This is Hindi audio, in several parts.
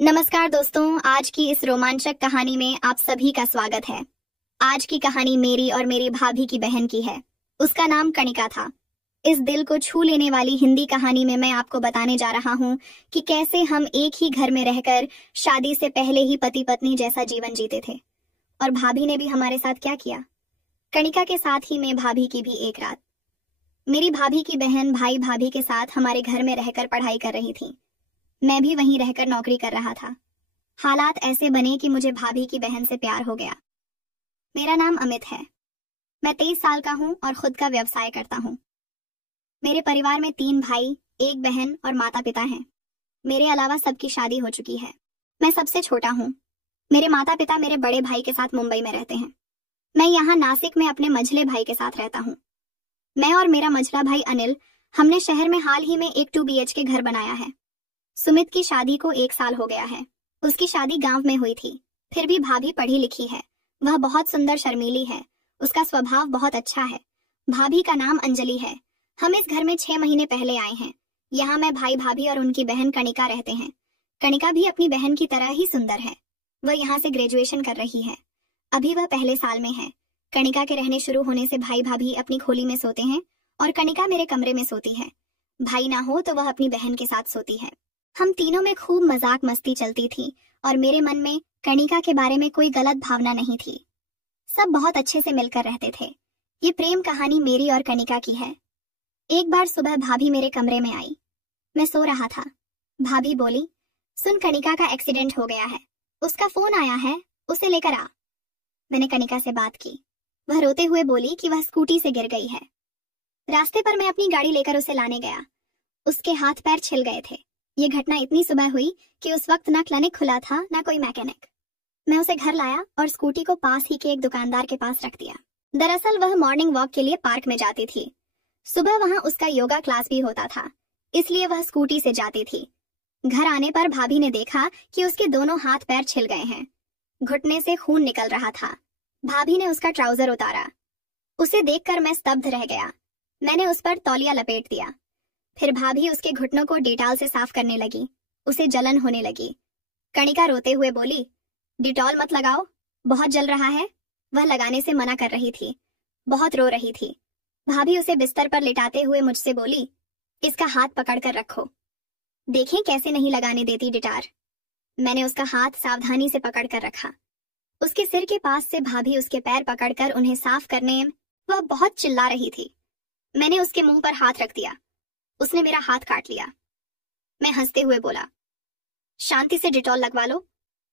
नमस्कार दोस्तों, आज की इस रोमांचक कहानी में आप सभी का स्वागत है। आज की कहानी मेरी और मेरी भाभी की बहन की है। उसका नाम कणिका था। इस दिल को छू लेने वाली हिंदी कहानी में मैं आपको बताने जा रहा हूँ कि कैसे हम एक ही घर में रहकर शादी से पहले ही पति पत्नी जैसा जीवन जीते थे, और भाभी ने भी हमारे साथ क्या किया। कणिका के साथ ही मैं भाभी की भी एक रात। मेरी भाभी की बहन भाई भाभी के साथ हमारे घर में रहकर पढ़ाई कर रही थी। मैं भी वहीं रहकर नौकरी कर रहा था। हालात ऐसे बने कि मुझे भाभी की बहन से प्यार हो गया। मेरा नाम अमित है। मैं 23 साल का हूँ और खुद का व्यवसाय करता हूँ। मेरे परिवार में 3 भाई, 1 बहन और माता पिता हैं। मेरे अलावा सबकी शादी हो चुकी है। मैं सबसे छोटा हूँ। मेरे माता पिता मेरे बड़े भाई के साथ मुंबई में रहते हैं। मैं यहाँ नासिक में अपने मझले भाई के साथ रहता हूँ। मैं और मेरा मझला भाई अनिल, हमने शहर में हाल ही में एक 2 BHK घर बनाया है। सुमित की शादी को 1 साल हो गया है। उसकी शादी गांव में हुई थी। फिर भी भाभी पढ़ी लिखी है। वह बहुत सुंदर शर्मीली है। उसका स्वभाव बहुत अच्छा है। भाभी का नाम अंजलि है। हम इस घर में 6 महीने पहले आए हैं। यहाँ मैं भाई भाभी और उनकी बहन कणिका रहते हैं। कणिका भी अपनी बहन की तरह ही सुंदर है। वह यहाँ से ग्रेजुएशन कर रही है। अभी वह पहले साल में है। कणिका के रहने शुरू होने से भाई भाभी अपनी खोली में सोते हैं और कणिका मेरे कमरे में सोती है। भाई ना हो तो वह अपनी बहन के साथ सोती है। हम तीनों में खूब मजाक मस्ती चलती थी और मेरे मन में कणिका के बारे में कोई गलत भावना नहीं थी। सब बहुत अच्छे से मिलकर रहते थे। ये प्रेम कहानी मेरी और कणिका की है। एक बार सुबह भाभी मेरे कमरे में आई। मैं सो रहा था। भाभी बोली, सुन, कणिका का एक्सीडेंट हो गया है। उसका फोन आया है, उसे लेकर आ। मैंने कणिका से बात की। वह रोते हुए बोली कि वह स्कूटी से गिर गई है। रास्ते पर मैं अपनी गाड़ी लेकर उसे लाने गया। उसके हाथ पैर छिल गए थे। ये घटना इतनी सुबह हुई कि उस वक्त ना क्लिनिक खुला था ना कोई मैकेनिक। मैं उसे घर लाया और स्कूटी को पास ही के एक दुकानदार के पास रख दिया। दरअसल वह मॉर्निंग वॉक के लिए पार्क में जाती थी। सुबह वहां उसका योगा क्लास भी होता था, इसलिए वह स्कूटी से जाती थी। घर आने पर भाभी ने देखा कि उसके दोनों हाथ पैर छिल गए हैं। घुटने से खून निकल रहा था। भाभी ने उसका ट्राउजर उतारा। उसे देखकर मैं स्तब्ध रह गया। मैंने उस पर तौलिया लपेट दिया। फिर भाभी उसके घुटनों को डिटॉल से साफ करने लगी। उसे जलन होने लगी। कणिका रोते हुए बोली, डिटॉल मत लगाओ, बहुत जल रहा है। वह लगाने से मना कर रही थी। बहुत रो रही थी। भाभी उसे बिस्तर पर लिटाते हुए मुझसे बोली, इसका हाथ पकड़ कर रखो, देखें कैसे नहीं लगाने देती डिटार। मैंने उसका हाथ सावधानी से पकड़ कर रखा। उसके सिर के पास से भाभी उसके पैर पकड़कर उन्हें साफ करने वह बहुत चिल्ला रही थी। मैंने उसके मुंह पर हाथ रख दिया। उसने मेरा हाथ काट लिया। मैं हंसते हुए बोला, शांति से डिटॉल लगवा लो,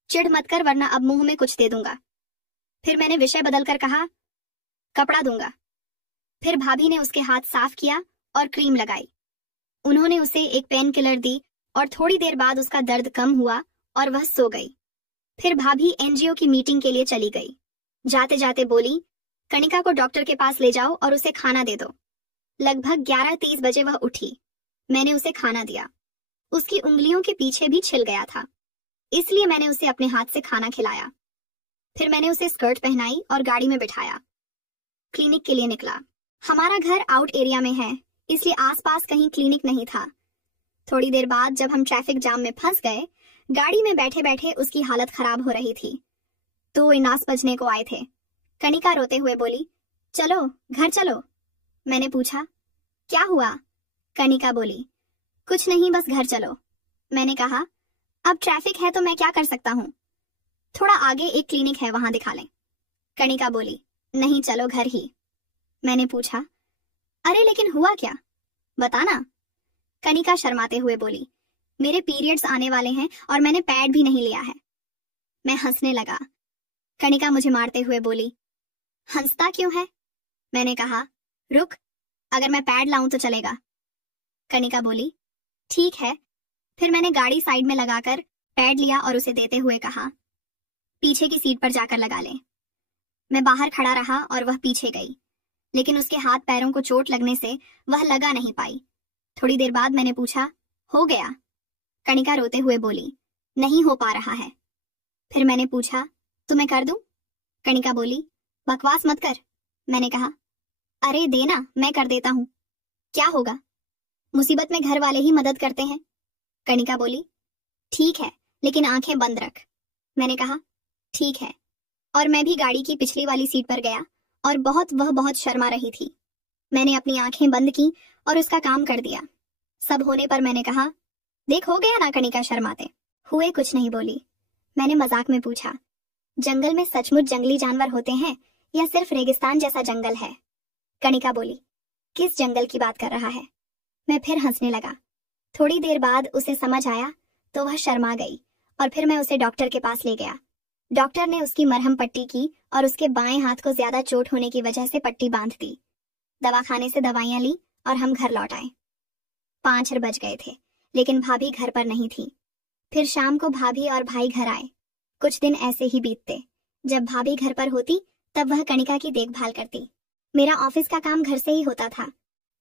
चिढ़ मत कर वरना अब मुंह में कुछ दे दूंगा। फिर मैंने विषय बदलकर कहा, कपड़ा दूंगा। फिर भाभी ने उसके हाथ साफ किया और क्रीम लगाई। उन्होंने उसे एक पेन किलर दी और थोड़ी देर बाद उसका दर्द कम हुआ और वह सो गई। फिर भाभी NGO की मीटिंग के लिए चली गई। जाते जाते बोली, कणिका को डॉक्टर के पास ले जाओ और उसे खाना दे दो। लगभग 11:30 बजे वह उठी। मैंने उसे खाना दिया। उसकी उंगलियों के पीछे भी छिल गया था, इसलिए मैंने उसे अपने हाथ से खाना खिलाया। फिर मैंने उसे स्कर्ट पहनाई और गाड़ी में बिठाया। क्लिनिक के लिए निकला। हमारा घर आउट एरिया में है, इसलिए आसपास कहीं क्लिनिक नहीं था। थोड़ी देर बाद जब हम ट्रैफिक जाम में फंस गए, गाड़ी में बैठे बैठे उसकी हालत खराब हो रही थी, तो इनास बजने को आए थे। कणिका रोते हुए बोली, चलो घर चलो। मैंने पूछा, क्या हुआ? कणिका बोली, कुछ नहीं, बस घर चलो। मैंने कहा, अब ट्रैफिक है तो मैं क्या कर सकता हूँ, थोड़ा आगे एक क्लिनिक है, वहां दिखा लें। कणिका बोली, नहीं चलो घर ही। मैंने पूछा, अरे लेकिन हुआ क्या, बताना। कणिका शर्माते हुए बोली, मेरे पीरियड्स आने वाले हैं और मैंने पैड भी नहीं लिया है। मैं हंसने लगा। कणिका मुझे मारते हुए बोली, हंसता क्यों है? मैंने कहा, रुक, अगर मैं पैड लाऊं तो चलेगा। कणिका बोली, ठीक है। फिर मैंने गाड़ी साइड में लगाकर पैड लिया और उसे देते हुए कहा, पीछे की सीट पर जाकर लगा ले। मैं बाहर खड़ा रहा और वह पीछे गई, लेकिन उसके हाथ पैरों को चोट लगने से वह लगा नहीं पाई। थोड़ी देर बाद मैंने पूछा, हो गया? कणिका रोते हुए बोली, नहीं हो पा रहा है। फिर मैंने पूछा, तो मैं कर दूं? कणिका बोली, बकवास मत कर। मैंने कहा, अरे देना, मैं कर देता हूं, क्या होगा, मुसीबत में घर वाले ही मदद करते हैं। कणिका बोली, ठीक है, लेकिन आंखें बंद रख। मैंने कहा ठीक है, और मैं भी गाड़ी की पिछली वाली सीट पर गया और वह बहुत शर्मा रही थी। मैंने अपनी आंखें बंद की और उसका काम कर दिया। सब होने पर मैंने कहा, देख हो गया ना कणिका शर्माते। हुए कुछ नहीं बोली। मैंने मजाक में पूछा, जंगल में सचमुच जंगली जानवर होते हैं या सिर्फ रेगिस्तान जैसा जंगल है? कणिका बोली, किस जंगल की बात कर रहा है? मैं फिर हंसने लगा। थोड़ी देर बाद उसे समझ आया तो वह शर्मा गई और फिर मैं उसे डॉक्टर के पास ले गया। डॉक्टर ने उसकी मरहम पट्टी की और उसके बाएं हाथ को ज्यादा चोट होने की वजह से पट्टी बांध दी। दवाखाने से दवाइयां ली और हम घर लौट आए। 5 बज गए थे, लेकिन भाभी घर पर नहीं थी। फिर शाम को भाभी और भाई घर आए। कुछ दिन ऐसे ही बीतते। जब भाभी घर पर होती तब वह कणिका की देखभाल करती। मेरा ऑफिस का काम घर से ही होता था,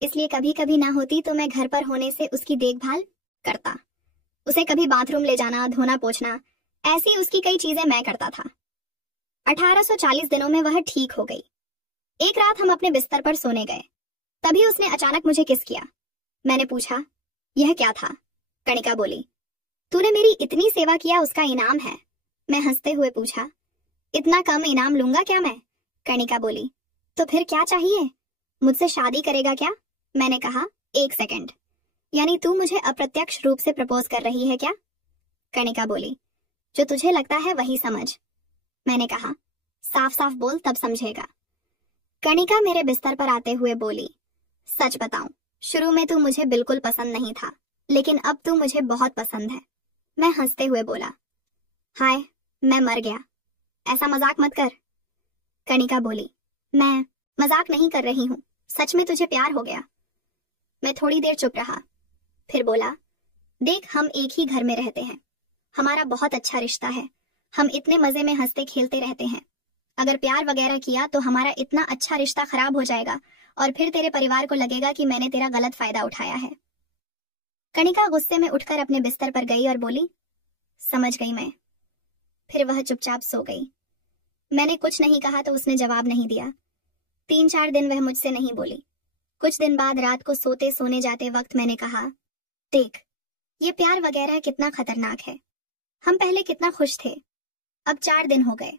इसलिए कभी कभी ना होती तो मैं घर पर होने से उसकी देखभाल करता। उसे कभी बाथरूम ले जाना, धोना पोछना, ऐसी उसकी कई चीजें मैं करता था। 1840 दिनों में वह ठीक हो गई। एक रात हम अपने बिस्तर पर सोने गए, तभी उसने अचानक मुझे किस किया। मैंने पूछा, यह क्या था? कणिका बोली, तूने मेरी इतनी सेवा किया, उसका इनाम है। मैं हंसते हुए पूछा, इतना कम इनाम लूंगा क्या मैं? कणिका बोली, तो फिर क्या चाहिए? मुझसे शादी करेगा क्या? मैंने कहा, 1 सेकंड, यानी तू मुझे अप्रत्यक्ष रूप से प्रपोज कर रही है क्या? कणिका बोली, जो तुझे लगता है वही समझ। मैंने कहा, साफ साफ बोल, तब समझेगा। कणिका मेरे बिस्तर पर आते हुए बोली, सच बताऊं, शुरू में तू मुझे बिल्कुल पसंद नहीं था, लेकिन अब तू मुझे बहुत पसंद है। मैं हंसते हुए बोला, हाय, मैं मर गया, ऐसा मजाक मत कर। कणिका बोली, मैं मजाक नहीं कर रही हूँ, सच में तुझे प्यार हो गया। मैं थोड़ी देर चुप रहा, फिर बोला, देख, हम एक ही घर में रहते हैं, हमारा बहुत अच्छा रिश्ता है, हम इतने मजे में हंसते खेलते रहते हैं। अगर प्यार वगैरह किया तो हमारा इतना अच्छा रिश्ता खराब हो जाएगा और फिर तेरे परिवार को लगेगा कि मैंने तेरा गलत फायदा उठाया है। कणिका गुस्से में उठकर अपने बिस्तर पर गई और बोली, समझ गई मैं। फिर वह चुपचाप सो गई। मैंने कुछ नहीं कहा तो उसने जवाब नहीं दिया। 3-4 दिन वह मुझसे नहीं बोली। कुछ दिन बाद रात को सोने जाते वक्त मैंने कहा, देख, ये प्यार वगैरह कितना खतरनाक है। हम पहले कितना खुश थे, अब 4 दिन हो गए,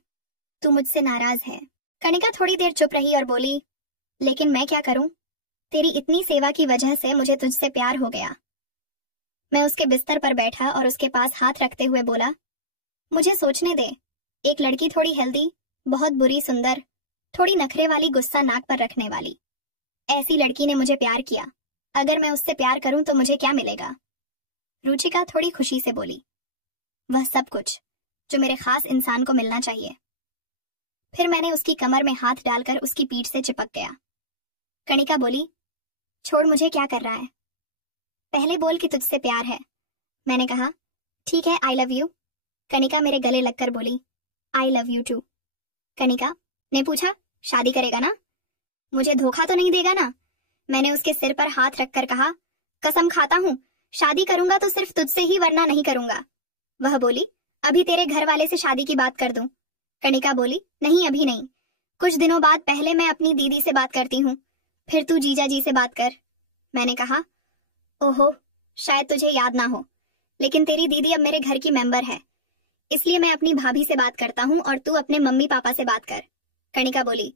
तू मुझसे नाराज है। कणिका थोड़ी देर चुप रही और बोली, लेकिन मैं क्या करूं, तेरी इतनी सेवा की वजह से मुझे तुझसे प्यार हो गया। मैं उसके बिस्तर पर बैठा और उसके पास हाथ रखते हुए बोला, मुझे सोचने दे, एक लड़की थोड़ी हेल्दी, बहुत बुरी सुंदर, थोड़ी नखरे वाली, गुस्सा नाक पर रखने वाली, ऐसी लड़की ने मुझे प्यार किया। अगर मैं उससे प्यार करूं तो मुझे क्या मिलेगा? रुचिका थोड़ी खुशी से बोली, वह सब कुछ जो मेरे खास इंसान को मिलना चाहिए। फिर मैंने उसकी कमर में हाथ डालकर उसकी पीठ से चिपक गया। कणिका बोली, छोड़, मुझे क्या कर रहा है, पहले बोल कि तुझसे प्यार है। मैंने कहा, ठीक है, आई लव यू। कणिका मेरे गले लगकर बोली, आई लव यू टू। कणिका ने पूछा, शादी करेगा ना? मुझे धोखा तो नहीं देगा ना? मैंने उसके सिर पर हाथ रखकर कहा, कसम खाता हूँ, शादी करूंगा तो सिर्फ तुझसे ही, वरना नहीं करूंगा। वह बोली, अभी तेरे घर वाले से शादी की बात कर दूं? कणिका बोली, नहीं, अभी नहीं, कुछ दिनों बाद, पहले मैं अपनी दीदी से बात करती हूँ, फिर तू जीजा जी से बात कर। मैंने कहा, ओहो, शायद तुझे याद ना हो, लेकिन तेरी दीदी अब मेरे घर की मेंबर है, इसलिए मैं अपनी भाभी से बात करता हूँ और तू अपने मम्मी पापा से बात कर। कणिका बोली,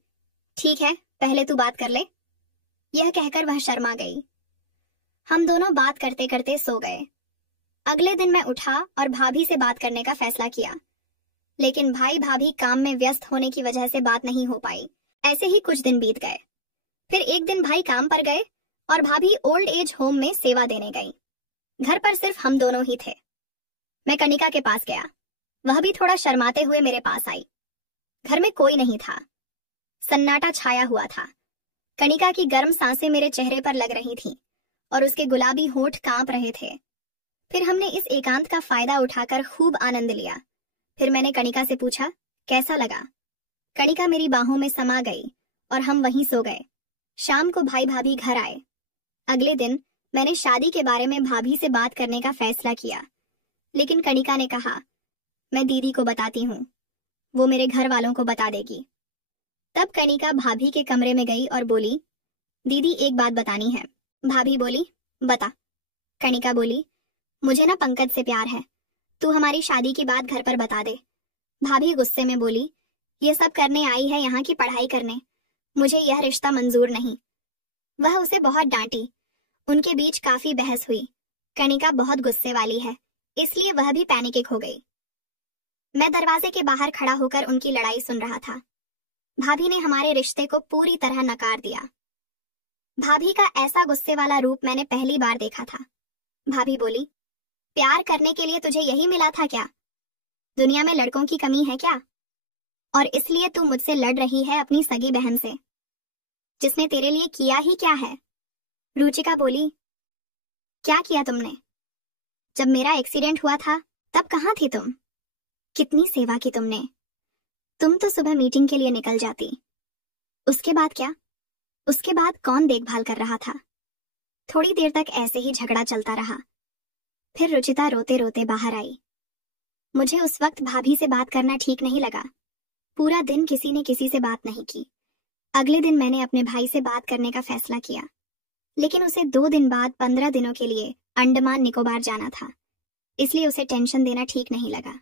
ठीक है, पहले तू बात कर ले। यह कहकर वह शर्मा गई। हम दोनों बात करते करते सो गए। अगले दिन मैं उठा और भाभी से बात करने का फैसला किया, लेकिन भाई भाभी काम में व्यस्त होने की वजह से बात नहीं हो पाई। ऐसे ही कुछ दिन बीत गए। फिर एक दिन भाई काम पर गए और भाभी ओल्ड एज होम में सेवा देने गई। घर पर सिर्फ हम दोनों ही थे। मैं कणिका के पास गया, वह भी थोड़ा शर्माते हुए मेरे पास आई। घर में कोई नहीं था, सन्नाटा छाया हुआ था। कणिका की गर्म सांसें मेरे चेहरे पर लग रही थीं और उसके गुलाबी होंठ कांप रहे थे। फिर हमने इस एकांत का फायदा उठाकर खूब आनंद लिया। फिर मैंने कणिका से पूछा, कैसा लगा? कणिका मेरी बाहों में समा गई और हम वहीं सो गए। शाम को भाई भाभी घर आए। अगले दिन मैंने शादी के बारे में भाभी से बात करने का फैसला किया, लेकिन कणिका ने कहा, मैं दीदी को बताती हूँ, वो मेरे घर वालों को बता देगी। तब कणिका भाभी के कमरे में गई और बोली, दीदी एक बात बतानी है। भाभी बोली, बता। कणिका बोली, मुझे ना पंकज से प्यार है, तू हमारी शादी की बात घर पर बता दे। भाभी गुस्से में बोली, ये सब करने आई है यहाँ की पढ़ाई करने, मुझे यह रिश्ता मंजूर नहीं। वह उसे बहुत डांटी। उनके बीच काफी बहस हुई। कणिका बहुत गुस्से वाली है, इसलिए वह भी पैनिक हो गई। मैं दरवाजे के बाहर खड़ा होकर उनकी लड़ाई सुन रहा था। भाभी ने हमारे रिश्ते को पूरी तरह नकार दिया। भाभी का ऐसा गुस्से वाला रूप मैंने पहली बार देखा था। भाभी बोली, प्यार करने के लिए तुझे यही मिला था क्या? दुनिया में लड़कों की कमी है क्या? और इसलिए तू मुझसे लड़ रही है अपनी सगी बहन से, जिसने तेरे लिए किया ही क्या है? रुचिका बोली, क्या किया तुमने? जब मेरा एक्सीडेंट हुआ था तब कहाँ थी तुम? कितनी सेवा की तुमने। तुम तो सुबह मीटिंग के लिए निकल जाती। उसके बाद क्या? उसके बाद कौन देखभाल कर रहा था? थोड़ी देर तक ऐसे ही झगड़ा चलता रहा। फिर रुचिता रोते रोते बाहर आई। मुझे उस वक्त भाभी से बात करना ठीक नहीं लगा। पूरा दिन किसी ने किसी से बात नहीं की। अगले दिन मैंने अपने भाई से बात करने का फैसला किया, लेकिन उसे 2 दिन बाद 15 दिनों के लिए अंडमान निकोबार जाना था, इसलिए उसे टेंशन देना ठीक नहीं लगा।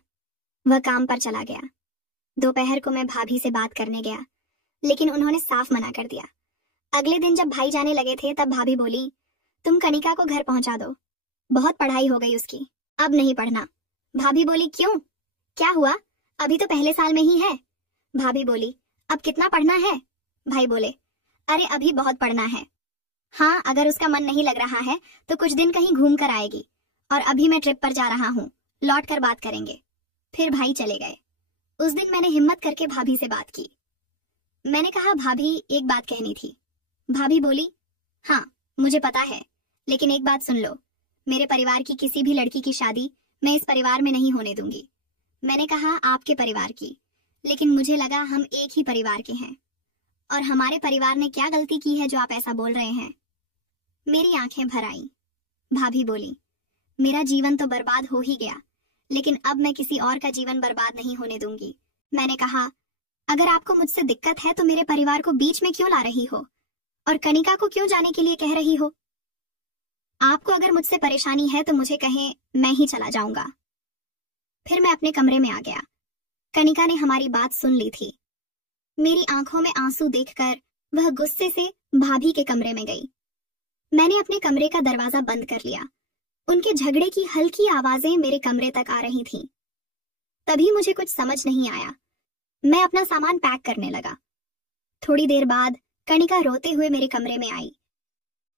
वह काम पर चला गया। दोपहर को मैं भाभी से बात करने गया, लेकिन उन्होंने साफ मना कर दिया। अगले दिन जब भाई जाने लगे थे तब भाभी बोली, तुम कणिका को घर पहुंचा दो, बहुत पढ़ाई हो गई उसकी, अब नहीं पढ़ना। भाभी बोली, क्यों, क्या हुआ? अभी तो पहले साल में ही है। भाभी बोली, अब कितना पढ़ना है? भाई बोले, अरे अभी बहुत पढ़ना है। हाँ, अगर उसका मन नहीं लग रहा है तो कुछ दिन कहीं घूम कर आएगी, और अभी मैं ट्रिप पर जा रहा हूँ, लौट कर बात करेंगे। फिर भाई चले गए। उस दिन मैंने हिम्मत करके भाभी से बात की। मैंने कहा, भाभी एक बात कहनी थी। भाभी बोली, हाँ मुझे पता है, लेकिन एक बात सुन लो, मेरे परिवार की किसी भी लड़की की शादी मैं इस परिवार में नहीं होने दूंगी। मैंने कहा, आपके परिवार की, लेकिन मुझे लगा हम एक ही परिवार के हैं, और हमारे परिवार ने क्या गलती की है जो आप ऐसा बोल रहे हैं? मेरी आंखें भर आईं। भाभी बोली, मेरा जीवन तो बर्बाद हो ही गया, लेकिन अब मैं किसी और का जीवन बर्बाद नहीं होने दूंगी। मैंने कहा, अगर आपको मुझसे दिक्कत है तो मेरे परिवार को बीच में क्यों ला रही हो, और कणिका को क्यों जाने के लिए कह रही हो? आपको अगर मुझसे परेशानी है तो मुझे कहें, मैं ही चला जाऊंगा। फिर मैं अपने कमरे में आ गया। कणिका ने हमारी बात सुन ली थी। मेरी आंखों में आंसू देखकर वह गुस्से से भाभी के कमरे में गई। मैंने अपने कमरे का दरवाजा बंद कर लिया। उनके झगड़े की हल्की आवाजें मेरे कमरे तक आ रही थीं। तभी मुझे कुछ समझ नहीं आया। मैं अपना सामान पैक करने लगा। थोड़ी देर बाद कणिका रोते हुए मेरे कमरे में आई।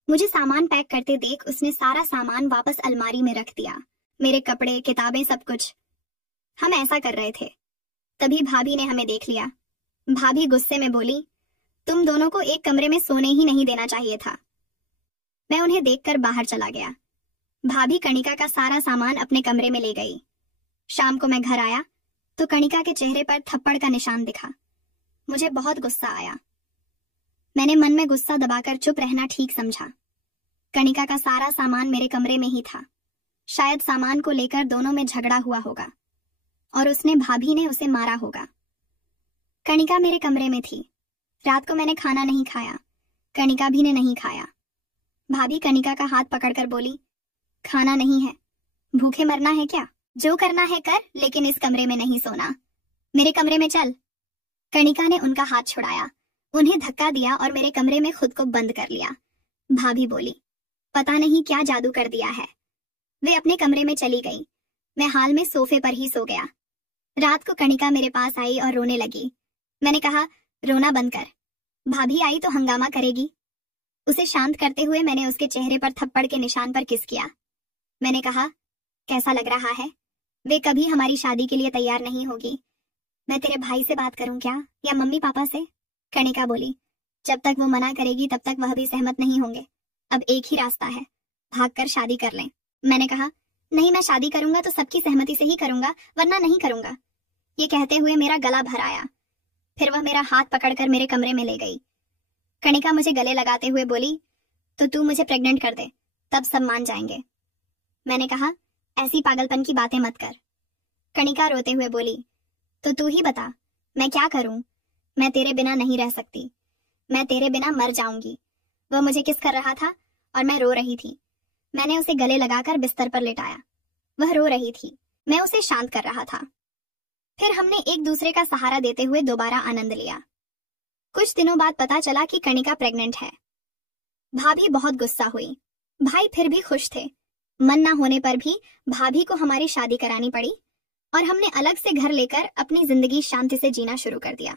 मुझे सामान पैक करते देख उसने सारा सामान वापस अलमारी में रख दिया, मेरे कपड़े, किताबें, सब कुछ। हम ऐसा कर रहे थे, तभी भाभी ने हमें देख लिया। भाभी गुस्से में बोली, तुम दोनों को एक कमरे में सोने ही नहीं देना चाहिए था। मैं उन्हें देखकर बाहर चला गया। भाभी कणिका का सारा सामान अपने कमरे में ले गई। शाम को मैं घर आया तो कणिका के चेहरे पर थप्पड़ का निशान दिखा। मुझे बहुत गुस्सा आया। मैंने मन में गुस्सा दबाकर चुप रहना ठीक समझा। कणिका का सारा सामान मेरे कमरे में ही था। शायद सामान को लेकर दोनों में झगड़ा हुआ होगा और उसने भाभी ने उसे मारा होगा। कणिका मेरे कमरे में थी। रात को मैंने खाना नहीं खाया, कणिका भी ने नहीं खाया। भाभी कणिका का हाथ पकड़कर बोली, खाना नहीं है, भूखे मरना है क्या? जो करना है कर, लेकिन इस कमरे में नहीं सोना। मेरे कमरे में चल। कणिका ने उनका हाथ छुड़ाया, उन्हें धक्का दिया और मेरे कमरे में खुद को बंद कर लिया। भाभी बोली, पता नहीं क्या जादू कर दिया है। वे अपने कमरे में चली गई। मैं हाल में सोफे पर ही सो गया। रात को कणिका मेरे पास आई और रोने लगी। मैंने कहा, रोना बंद कर, भाभी आई तो हंगामा करेगी। उसे शांत करते हुए मैंने उसके चेहरे पर थप्पड़ के निशान पर किस किया। मैंने कहा, कैसा लग रहा है? वे कभी हमारी शादी के लिए तैयार नहीं होगी। मैं तेरे भाई से बात करूं क्या, या मम्मी पापा से? कणिका बोली, जब तक वो मना करेगी तब तक वह भी सहमत नहीं होंगे। अब एक ही रास्ता है, भागकर शादी कर लें। मैंने कहा, नहीं, मैं शादी करूंगा तो सबकी सहमति से ही करूंगा, वरना नहीं करूंगा। ये कहते हुए मेरा गला भर आया। फिर वह मेरा हाथ पकड़कर मेरे कमरे में ले गई। कणिका मुझे गले लगाते हुए बोली, तो तू मुझे प्रेग्नेंट कर दे, तब सब मान जाएंगे। मैंने कहा, ऐसी पागलपन की बातें मत कर। कणिका रोते हुए बोली, तो तू ही बता, मैं क्या करूं? मैं तेरे बिना नहीं रह सकती, मैं तेरे बिना मर जाऊंगी। वह मुझे किस कर रहा था और मैं रो रही थी। मैंने उसे गले लगाकर बिस्तर पर लेटाया। वह रो रही थी। मैं उसे शांत कर रहा था। फिर हमने एक दूसरे का सहारा देते हुए दोबारा आनंद लिया। कुछ दिनों बाद पता चला कि कणिका प्रेग्नेंट है। भाभी बहुत गुस्सा हुई। भाई फिर भी खुश थे। मन ना होने पर भी भाभी को हमारी शादी करानी पड़ी और हमने अलग से घर लेकर अपनी जिंदगी शांति से जीना शुरू कर दिया।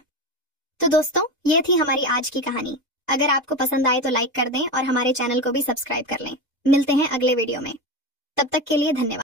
तो दोस्तों, ये थी हमारी आज की कहानी। अगर आपको पसंद आए तो लाइक कर दें और हमारे चैनल को भी सब्सक्राइब कर लें। मिलते हैं अगले वीडियो में। तब तक के लिए धन्यवाद।